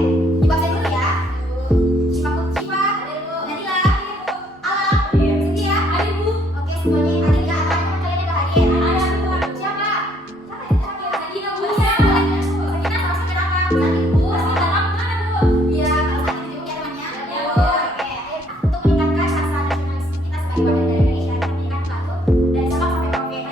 Coba saya dulu ya. Siva, Siva, ada Ibu Nadila, Alam, Cynthia, ada Ibu. Oke, semuanya yang hadir ya. Atau ada teman kalian yang gak hadir? Ada Ibu. Siapa? Siapa yang hadir? Sakina, Bu. Sakina, sama kenapa? Sakit, Bu. Masih dalam mana, Bu? Iya, kalau sakit dijemput ya temannya. Ya, Bu. Oke, untuk meningkatkan rasa nasionalisme kita sebagai warga negara Indonesia, kita menyanyikan lagu dari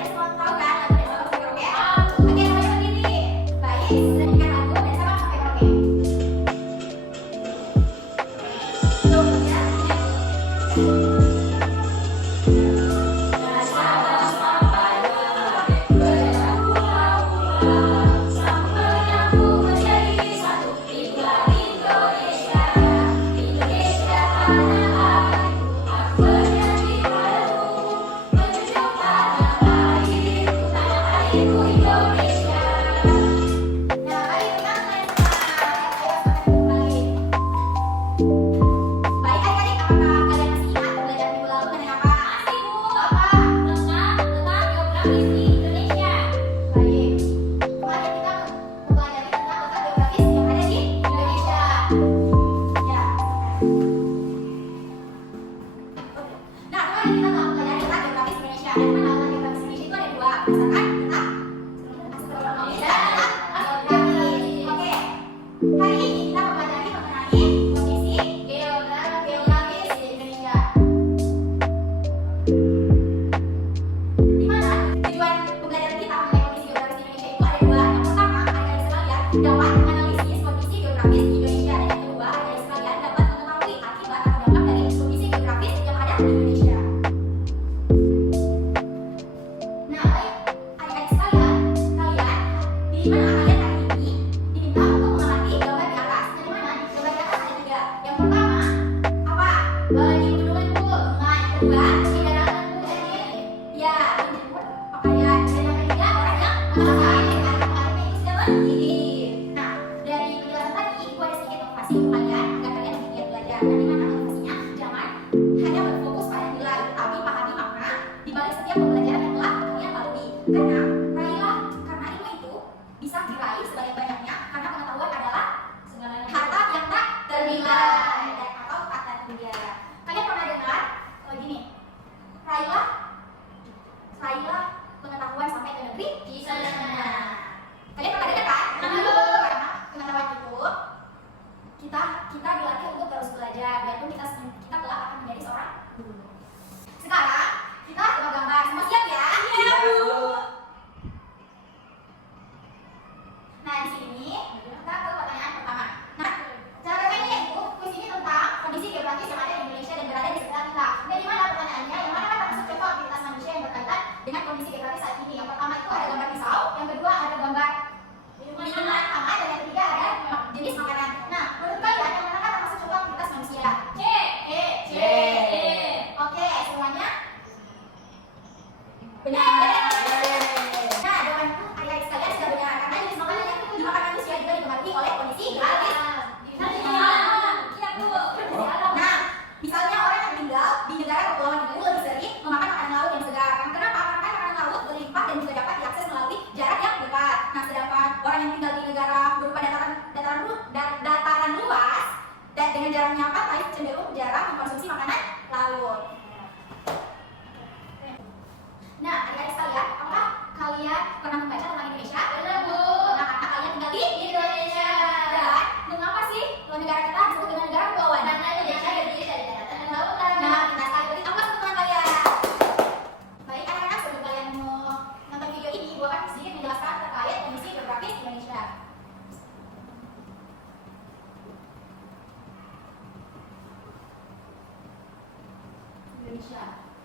Sabang sampai Merauke. Kalian semua tahu kan lagu dari Sabang sampai Merauke? Oke, semuanya berdiri. Baik, menyanyikan lagu dari Sabang sampai Merauke. Hari ini kita mempelajari mengenai kondisi geografis di Indonesia. Di mana tujuan pembelajaran kita mengenai kondisi geografis di Indonesia itu ada dua. Yang pertama, adik-adik sekalian dapat menganalisis kondisi geografis di Indonesia, dan yang kedua, adik-adik sekalian dapat mengetahui akibat atau dampak dari kondisi geografis yang ada di Indonesia. Nah, baik adik-adik sekalian, kalian di mana kalian hari ini diminta untuk mengamati gambar di atas. Nah, di mana? Gambar di atas ada tiga. Yang pertama, apa? Di pegunungan, Bu. Nah, yang kedua, di daerah Bu. Ya, di pakaian. Dan yang ketiga, orang yang memakai pakaiannya itu sudah berdiri. Nah, dari penjelasan tadi, Bu ada sedikit motivasi untuk kalian agar kalian lebih giat belajar. Nah, di mana motivasinya? Jangan hanya berfokus pada nilai, tapi pahami makna di balik setiap pembelajaran yang telah kalian lalui. Karena ilmu itu bisa diraih sebanyak-banyaknya, karena pengetahuan adalah harta yang tak ternilai atau tak terhingga. Kalian pernah dengar gini, raihlah pengetahuan sampai ke negeri di sana. Kalian pernah dengar kan? Karena pengetahuan itu kita dilatih untuk terus belajar, biarpun kita kelak akan menjadi seorang guru. Sekarang kita coba gambar. Semua siap ya? Iya, Bu. Nah, di sini kita ke pertanyaan pertama. Nah, cara bermainnya itu kuis ini tentang kondisi geografis yang ada di Indonesia dan berada di sekitar kita. Dari mana pertanyaannya? Yang mana kan termasuk contoh aktivitas manusia yang berkaitan dengan kondisi geografis saat ini. Yang pertama itu ada gambar pisau, yang kedua ada gambar minuman hangat, dan yang ketiga ada jenis makanan. Nah, menurut kalian yang mana kan termasuk contoh aktivitas manusia? C. Oke, semuanya benar. Nah, jawabanku adik-adik sekalian sudah benar, karena jenis makanan yang dimakan manusia juga dipengaruhi oleh kondisi geografis. Nah, misalnya orang yang tinggal di negara kepulauan itu lebih sering memakan makanan laut yang segar. Kenapa? Karena makanan laut berlimpah dan juga dapat diakses melalui jarak yang dekat. Nah, sedangkan orang yang tinggal di negara berupa dataran luas dan dengan jarang pantai cenderung jarang mengkonsumsi makanan laut. Nah, adik-adik sekalian, apakah kalian pernah membaca tentang Indonesia? Benar, Bu. Nah, karena kalian tinggal di Indonesia. Dan mengapa sih negara kita disebut dengan negara kepulauan? Karena Indonesia terdiri dari daratan dan lautan. Nah, kita sekali beri tepuk tangan untuk teman kalian. Baik, anak-anak, sebelum kalian mau nonton video ini, Ibu akan sedikit menjelaskan terkait kondisi geografis Indonesia.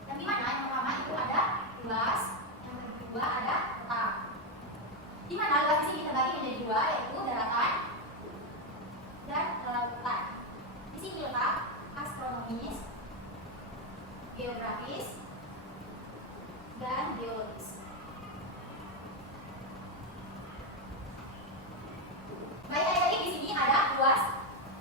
Yang dimana yang pertama itu ada luas, yang kedua ada peta. Di mana luas di sini terbagi menjadi dua, yaitu daratan dan lautan. Di sini letak astronomis, geografis, dan geologis. Baik, adik-adik, di sini ada luas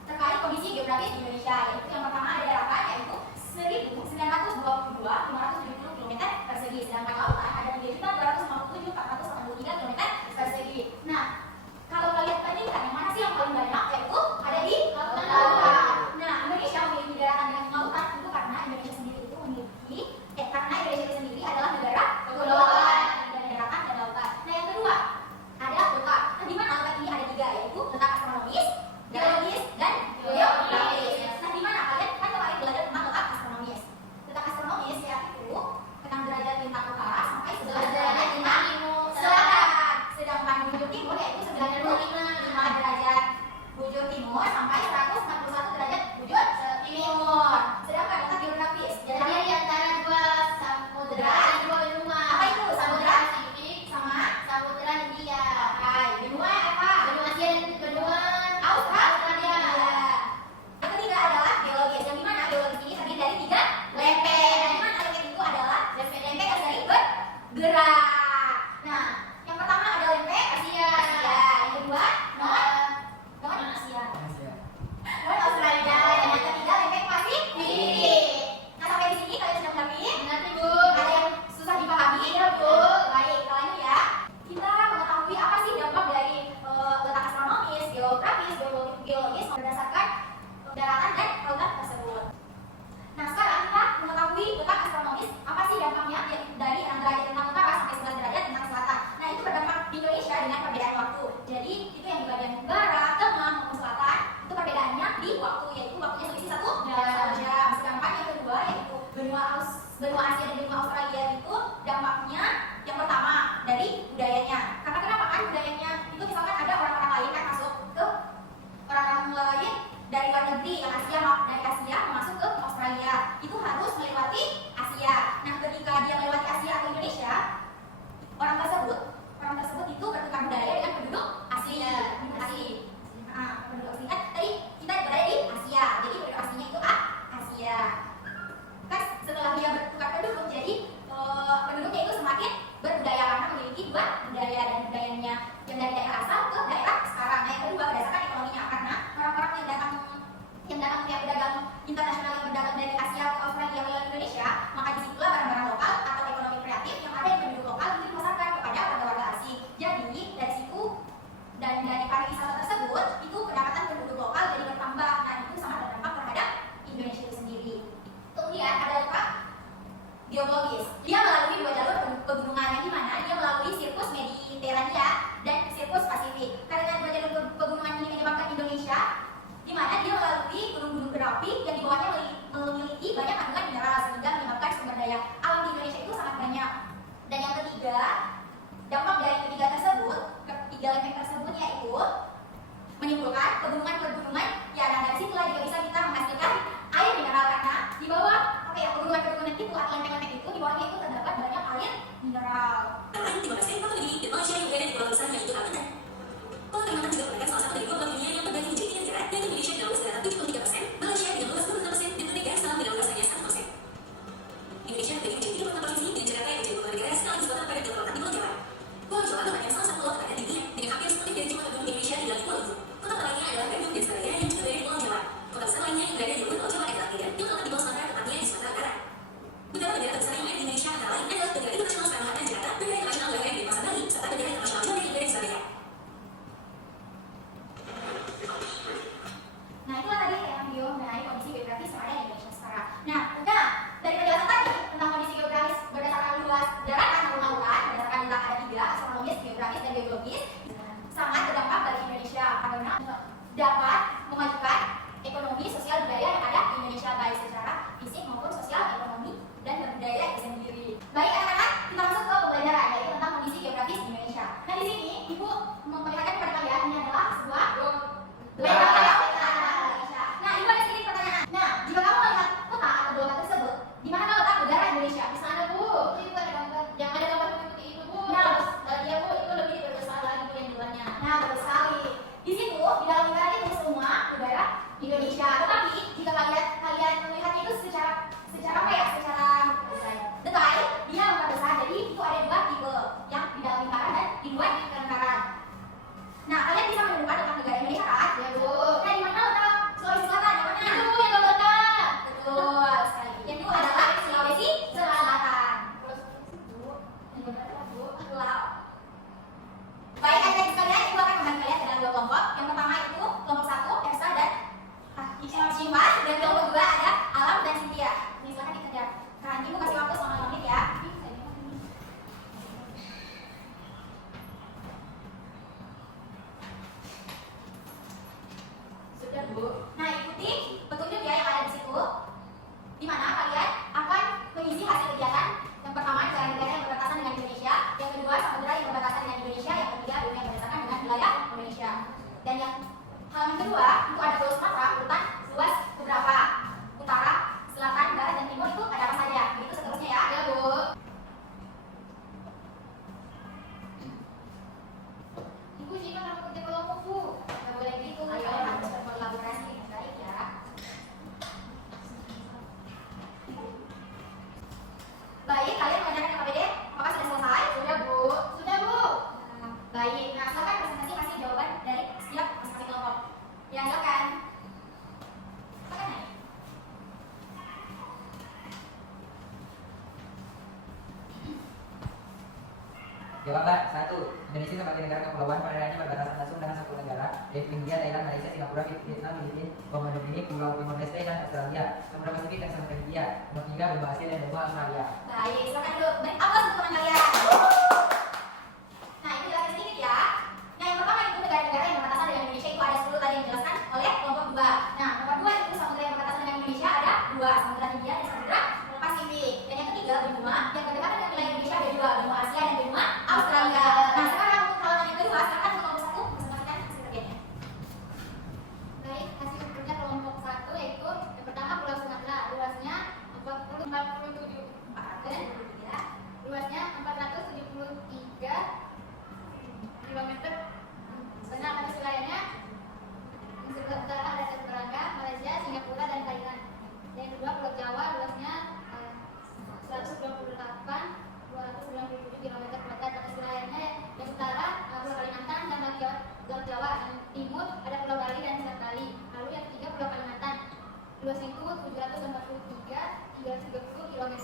terkait kondisi geografis di Indonesia, yaitu yang pertama ada daratan, yaitu 1.922.570 km persegi, sedangkan lautan ada 3.257.483 km persegi. Nah, kalau kalian bandingkan yang mana sih yang paling banyak, yaitu ada geologis berdasarkan daratan dan lautan tersebut. Nah, sekarang kita mengetahui letak astronomis apa sih dampaknya dari 6 derajat tentang utara sampai 11 derajat tentang selatan. Nah, itu berdampak di Indonesia dengan perbedaan waktu. Jadi, itu yang di bagian barat, tengah, maupun selatan, itu perbedaannya di waktu, yaitu waktunya selisih 1 jam. Sedangkan yang kedua, yaitu benua Asia dan benua Australia itu dampaknya yang pertama dari budayanya. Karena kenapa kan budayanya itu misalkan ada orang-orang lain kan masuk ke orang-orang lain dari luar negeri yang dari Asia masuk ke Australia, itu harus melewati Asia. Nah, ketika dia melewati Asia atau Indonesia, orang tersebut itu bertukar budaya dengan penduduk asli. Penduduk asli kan tadi kita berada di Asia, jadi penduduk aslinya itu Asia. Kan setelah dia bertukar penduduk, jadi penduduknya itu semakin berbudaya karena memiliki dua budaya, dan budayanya yang dari daerah asal ke daerah sekarang. Nah, yang kedua berdasarkan ekonominya, karena orang-orang yang datang punya pedagang internasional yang berdagang dari Asia ke Australia melalui Indonesia, maka disitulah barang-barang lokal atau ekonomi kreatif yang ada di penduduk lokal itu dipasarkan kepada warga-warga asing. Jadi dari situ dan dari pariwisata tersebut itu pendapatan penduduk lokal jadi bertambah, dan itu sangat berdampak terhadap Indonesia itu sendiri. Kemudian ada letak geologis. Dia melalui dua jalur pegunungan, yang dimana dia melalui sirkus Mediterania dan sirkus Pasifik. Karena dua jalur pegunungan ini menyebabkan Indonesia, di mana dia melalui gunung-gunung berapi yang di bawahnya memiliki banyak kandungan mineral sehingga menyebabkan sumber daya alam di Indonesia itu sangat banyak. Dan yang ketiga, dampak dari ketiga efek tersebut yaitu menimbulkan pegunungan ya, dan dari situlah juga bisa kita menghasilkan air mineral, karena di bawah pegunungan itu atau lempeng-lempeng itu di bawahnya itu terdapat banyak air mineral. Terima kasih Pak Lidi, Malaysia yang berada di Pulau Besar yaitu Kalimantan. Pulau Kalimantan juga merupakan salah satu dari dua dunia yang terbagi menjadi 3 negara, dan Indonesia dengan luas daratan 73%, Malaysia dengan luas 26%, dan Brunei Darussalam dengan luas hanya 1%. Indonesia terbagi menjadi 26 provinsi dan Jakarta yang menjadi kota negara sekaligus kota pada Jakarta di Pulau Jawa. Pulau Jawa merupakan salah satu pulau terpadat di dunia dengan hampir seperti dari jumlah penduduk Indonesia di dalam pulau itu. Kota lainnya adalah Bandung dan Surabaya yang juga berada di Pulau Jawa. Kota besar lainnya yang berada di Pulau Jawa adalah Medan yang terletak di bawah Sumatera, tepatnya di Sumatera Utara. Negara-negara terbesar yang ada di Indonesia antara lain adalah Bandara Internasional Soekarno-Hatta Jakarta, Bandara Internasional BWM Denpasar Bali, serta Bandara Internasional Juanda yang berada di Surabaya. Nah, itulah tadi video mengenai kondisi geografis yang ada di Indonesia sekarang. Nah, dari penjelasan tadi tentang kondisi geografis berdasarkan luas daratan atau lautan, berdasarkan letak ada 3, astronomis, geografis, dan geologis, sangat berdampak bagi Indonesia karena dapat memajukan ekonomi, sosial, budaya yang ada di Indonesia, baik secara fisik maupun sosial, ekonomi, dan berbudaya itu sendiri. Baik anak-anak, kita masuk ke pembelajaran, yaitu tentang kondisi geografis di Indonesia. Nah, di sini Ibu memperlihatkan kepada kalian ini adalah sebuah peta. Nah, Ibu ada sedikit pertanyaan. Nah, jika kamu melihat peta atau bola tersebut, di mana letak negara Indonesia? Di sana, Bu. Itu ada gambar. Yang ada gambar putih itu, Bu. Nah, ya, Bu, itu lebih berbesar lagi Bu yang di luarnya. Nah, betul sekali. Di situ, di dalam lingkaran itu semua negara Indonesia. Tetapi jika kalian melihatnya itu secara apa ya? Secara detail, dia memperbesar. Jadi itu ada 2 tipe, yang di dalam lingkaran dan di luar lingkaran. Nah, kalian bisa menemukan letak negara Indonesia kan? Ya, Bu. Nah, di mana letak Sulawesi Selatan? Yang mana? Itu yang gambar letak. Betul sekali. Yang itu adalah Sulawesi Selatan. Baik, adik-adik sekalian, Ibu akan membagi kalian ke dalam 2 kelompok. Yang pertama itu kelompok 1, Elsa dan Cimas, dan kelompok 2 ada Alam dan Cynthia. Ini silakan dikerja. Nah, Ibu kasih waktu selama 5 menit ya. Sudah, Bu. Nah, ikuti petunjuk ya yang ada di situ. Di mana kalian akan mengisi hasil kegiatan. Yang pertama, negara-negara yang berbatasan dengan Indonesia. Yang kedua, samudera yang berbatasan dengan Indonesia. Yang ketiga, dunia yang berbatasan dengan wilayah Indonesia. Dan yang halaman kedua, itu ada Pulau Sumatera, urutan luas beberapa. Utara, selatan, barat, dan timur itu ada apa saja. Begitu seterusnya ya. Ya, Bu. Ibu jika kamu kerja kelompok, Bu. Nggak boleh gitu. Kalian harus berkolaborasi dengan baik ya. Baik, kalian mengerjakan KPD? Apakah sudah selesai? Sudah, Bu. Sudah, Bu. Baik. Nah, silakan presentasi kasih jawaban dari setiap masing-masing kelompok. Ya, silakan. Silakan naik. Jawab, Mbak. 1. Indonesia sebagai negara kepulauan, perairannya berbatasan langsung dengan 10 negara, yaitu India, Thailand, Malaysia, Singapura, Vietnam, Filipina, Papua Nugini, Pulau Timor Leste, dan Australia. Samudra Pasifik dan Samudra Hindia. Nomor 3 benua Asia dan benua Australia. Baik, silakan dulu. Beri aplaus untuk teman kalian. Nah, ini jelaskan sedikit ya. Nah, yang pertama itu negara-negara yang berbatasan dengan Indonesia itu ada 10 tadi yang dijelaskan oleh kelompok 2. Nah, nomor 2 itu samudra yang berbatasan dengan Indonesia ada 2, Samudra Hindia dan Samudra Pasifik. Dan yang ketiga benua yang berdekatan dengan wilayah Indonesia ada 2, benua Asia dan benua Australia. Nah, sekarang untuk halaman yang kedua, silakan untuk kelompok 1 presentasikan hasil kerjanya. Baik, hasil kerja kelompok 1 yaitu yang pertama Pulau Sumatera, luasnya 47 luasnya 473 km. Benar atas wilayahnya Nusa Utara dan Seberangga, Malaysia, Singapura dan Thailand. Yang kedua Pulau Jawa, luasnya 128 297 km kuadrat. Atas wilayahnya yang utara Pulau Kalimantan dan Laut Jawa. Yang timur ada Pulau Bali dan Selat Bali. Lalu yang ketiga Pulau Kalimantan, luasnya itu 330 km.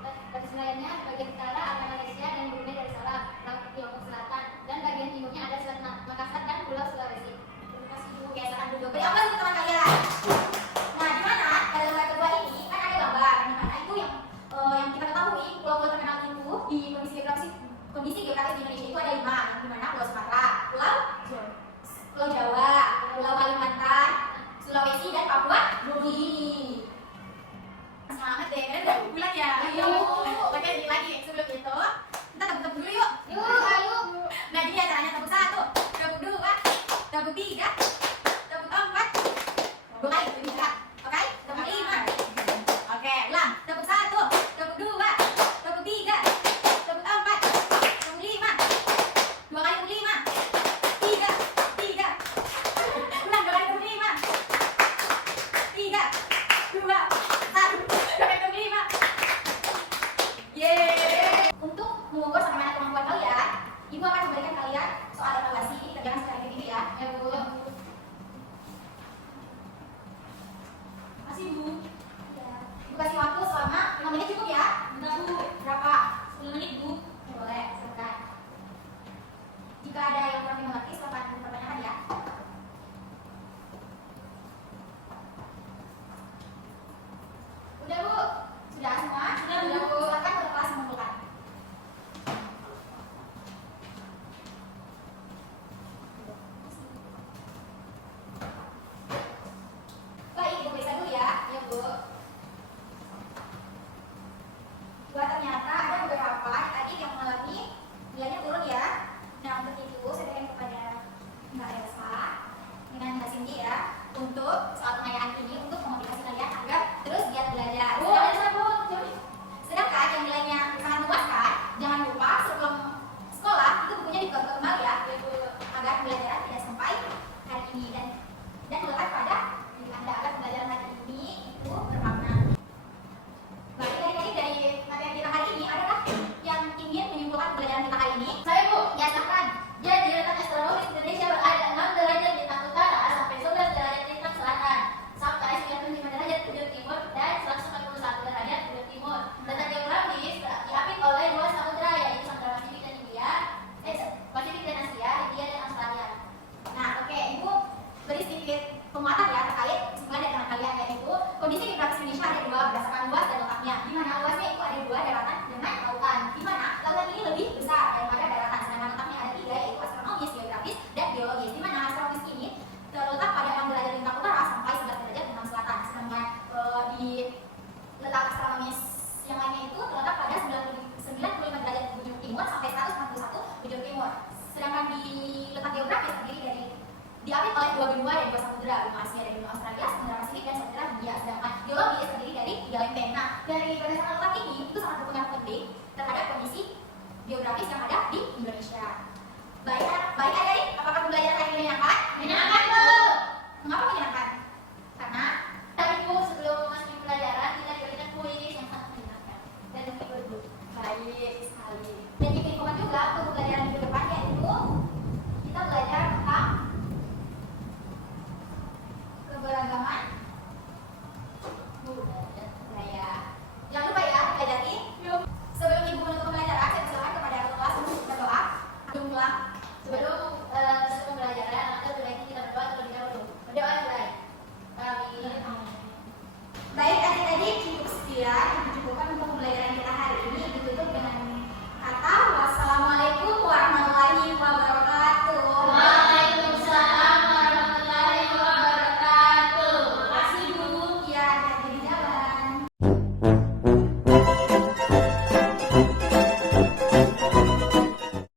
Batas wilayahnya bagian utara ada Malaysia dan Brunei Darussalam, laut Tiongkok Selatan, dan bagian timurnya ada Selat Makassar dan Pulau Sulawesi. Terima kasih dulu. Oke, silakan dulu. Beri aplaus untuk teman kalian. Nah, di mana pada lembar kedua ini kan ada gambar di mana itu yang kita ketahui pulau-pulau terkenal itu di kondisi geografis di Indonesia itu ada 5, yang di mana Pulau Sumatera, Pulau Jawa, Pulau Kalimantan, Sulawesi dan Papua Nugini. Semangat deh, kalian udah bulan ya. Ayo, oke ini lagi sebelum itu kita tepuk dulu yuk. Ayo. Nah, jadi acaranya tepuk 1, tepuk 2, tepuk 3, tepuk 4, 2 kali lebih berat. Oke, tepuk 5. Oke, ulang. Tepuk 1, tepuk 2, tepuk 3, tepuk 4, tepuk 5. 2 kali tepuk 5. 3. Ulang 2 kali tepuk 5. 3, 2, 1. 2 kali tepuk 5. Yeay. Untuk mengukur sampai mana kemampuan kalian, Ibu akan memberikan kalian soal evaluasi. Ini kerjakan secara individu ya. Ya, Bu. Masih, Bu. Ya. Ibu kasih waktu selama 5 menit cukup ya? Bentar, Bu. Berapa? 10 menit, Bu. Boleh, silakan. Jika ada yang kurang dimengerti, silakan dipertanyakan ya. Udah, Bu? Sudah semua? Sudah, Bu. Silakan ke kelas mengumpulkan. Baik, Ibu periksa dulu ya. Ya, Bu. Dua ternyata ada beberapa tadi yang mengalami nilainya turun ya. Nah, untuk itu saya berikan kepada Mbak Elsa dengan Mbak Cindy ya untuk soal pengayaan ini untuk memotivasi kalian agar terus giat belajar. Bu, Elsa, Bu. Sedangkan yang nilainya sangat memuaskan, jangan lupa sebelum sekolah itu bukunya dibuka kembali ya, agar pembelajaran tidak sampai hari ini dan melekat pada diri Anda agar pembelajaran hari ini itu bermakna. Baik, dari materi kita hari ini adakah yang ingin menyimpulkan pembelajaran kita hari ini? Saya, Bu. Ya, silakan. Jadi letak astrologis Indonesia berada 6 derajat lintang utara sampai 11 derajat lintang selatan, sampai 95 derajat bujur timur dan 141 derajat bujur timur. Letak geografis diapit oleh dua samudra yaitu Samudra Pasifik dan Pasifik dan Asia, India dan Australia. Nah, oke, Ibu beri sedikit penguatan ya terkait kesimpulan dari teman kalian, yaitu kondisi geografis Indonesia ada 2 berdasarkan luas dan letaknya. Di mana luasnya itu ada 2 daratan dengan lautan, di mana lautan ini lebih besar daripada daratan, sedangkan letaknya ada 3 yaitu astronomis, geografis, dan geologis. Di mana astronomis ini terletak pada 6 derajat lintang utara sampai 11 derajat lintang selatan, sedangkan di letak astronomis yang lainnya itu terletak pada 95 derajat bujur timur sampai 141 bujur timur. Sedangkan di letak geografis terdiri dari diapit oleh 2 benua dan 2 samudra, benua Asia dan benua Australia, Samudra Pasifik dan Samudra Hindia. Sedangkan geologis terdiri dari 3 lempeng. Nah, dari berdasarkan letak ini itu sangat berpengaruh penting terhadap kondisi geografis yang ada di Indonesia. Baik, adik-adik, apakah pembelajaran hari ini menyenangkan? Menyenangkan, Bu. Mengapa menyenangkan? Karena Tadi, Bu, sebelum memasuki pelajaran kita diberikan kuis yang sangat menyenangkan dan menghibur, Bu. baik sekali. Dan kita infokan juga untuk pembelajaran minggu depan, yaitu kita belajar tentang keberagaman